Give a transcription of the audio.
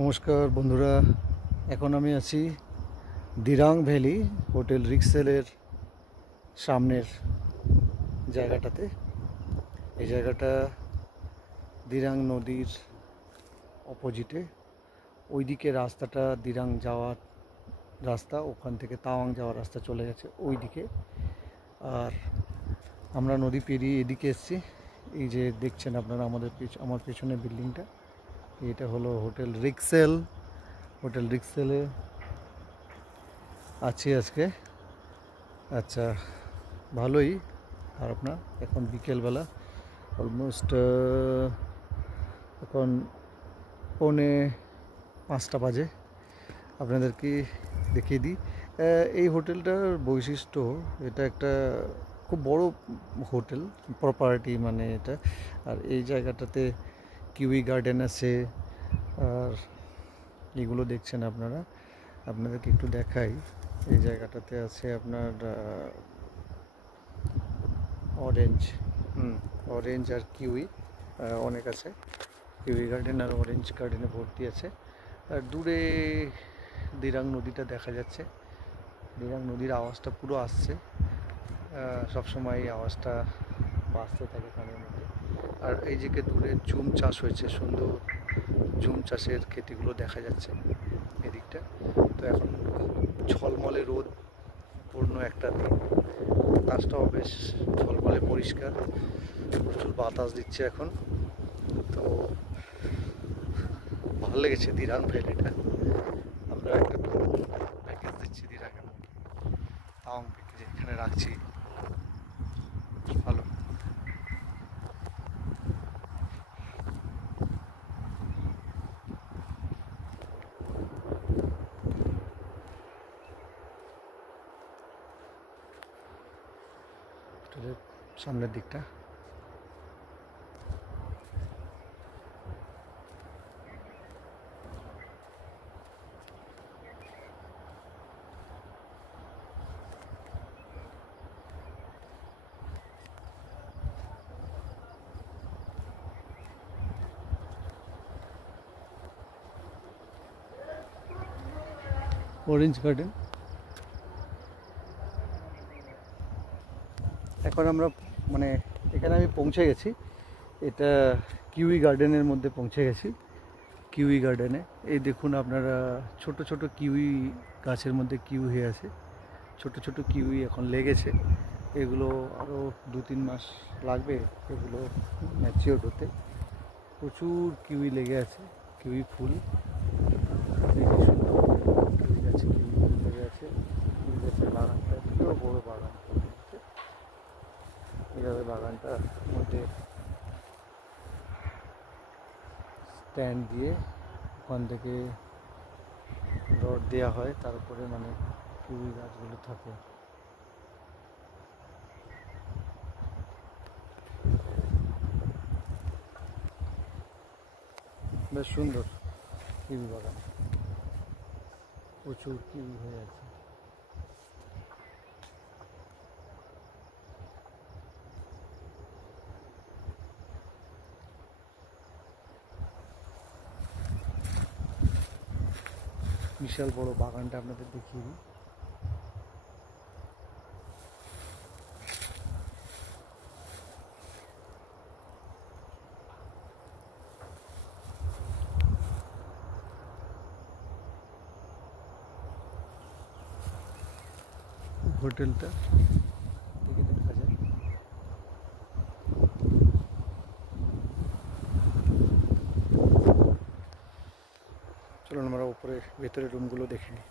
নমস্কার বন্ধুরা, এখন আমি আছি দিরাং ভ্যালি হোটেল রিক্সেলের সামনের জায়গাটাতে। এই জায়গাটা দিরাং নদীর অপোজিটে। ওইদিকে রাস্তাটা দিরাং যাওয়ার রাস্তা, ওখান থেকে তাওয়াং যাওয়ার রাস্তা চলে গেছে ওইদিকে। আর আমরা নদী পেরিয়ে এদিকে এসেছি। এই যে দেখছেন আপনারা আমার পেছনে বিল্ডিংটা, এটা হলো হোটেল রিক্সেল। হোটেল রিক্সেলে আছি আজকে। আচ্ছা, ভালোই। আর আপনার এখন বিকেলবেলা অলমোস্ট এখন 4:45 বাজে। আপনাদেরকে দেখিয়ে দিই এই হোটেলটার বৈশিষ্ট্য। এটা একটা খুব বড় হোটেল প্রপার্টি, মানে এটা। আর এই জায়গাটাতে কিউই গার্ডেন আছে। আর এগুলো দেখছেন আপনারা, আপনাদেরকে একটু দেখাই। এই জায়গাটাতে আছে আপনার অরেঞ্জ আর কিউই অনেক আছে। কিউই গার্ডেন আর অরেঞ্জ গার্ডেনে ভর্তি আছে। আর দূরে দিরাং নদীটা দেখা যাচ্ছে। দিরাং নদীর আওয়াজটা পুরো আসছে, সবসময় এই আওয়াজটা বাজতে থাকে কানের মধ্যে। আর এই যে দূরে জুম চাষ হয়েছে, সুন্দর জুম চাষের ক্ষেতিগুলো দেখা যাচ্ছে এদিকটা। তো এখন খুব ঝলমলে রোদ পূর্ণ একটা দিন, আকাশটাও বেশ ঝলমলে পরিষ্কার, প্রচুর বাতাস দিচ্ছে এখন। তো ভালো লেগেছে দিরাং ভ্যালিটা। আমরা একটা প্যাকেজ দিচ্ছি দিরাংয়ের মধ্যে, তাওয়াং প্যাকেজ এখানে রাখছি। ভালো। সামনের দিকটা অরেঞ্জ গার্ডেন। এখন আমরা মানে এখানে আমি পৌঁছে গেছি। এটা কিউই গার্ডেনের মধ্যে পৌঁছে গেছি। কিউই গার্ডেনে এই দেখুন আপনারা, ছোট ছোট কিউই গাছের মধ্যে কিউ হয়ে আছে। ছোট ছোট কিউই এখন লেগেছে। এগুলো আরও 2-3 মাস লাগবে এগুলো ম্যাচিওর হতে। প্রচুর কিউই লেগে আছে, কিউই ফুল। কিউই গাছে কিউই ফুল লেগে আছে। কিউই গাছের বাগানটা এত বড় বাগান। এইভাবে বাগানটার মধ্যে স্ট্যান্ড দিয়ে ওখান থেকে রড দেওয়া হয়, তারপরে মানে কিউই গাছগুলো থাকে। বেশ সুন্দর কিউই বাগান, প্রচুর কিউই হয়ে আছে। বিশাল বড় বাগানটা আপনাদের দেখিয়ে দিই। হোটেলটা থেকে দেখা যায়। চলুন আমরা উপরে ভেতরে রুমগুলো দেখে নিই।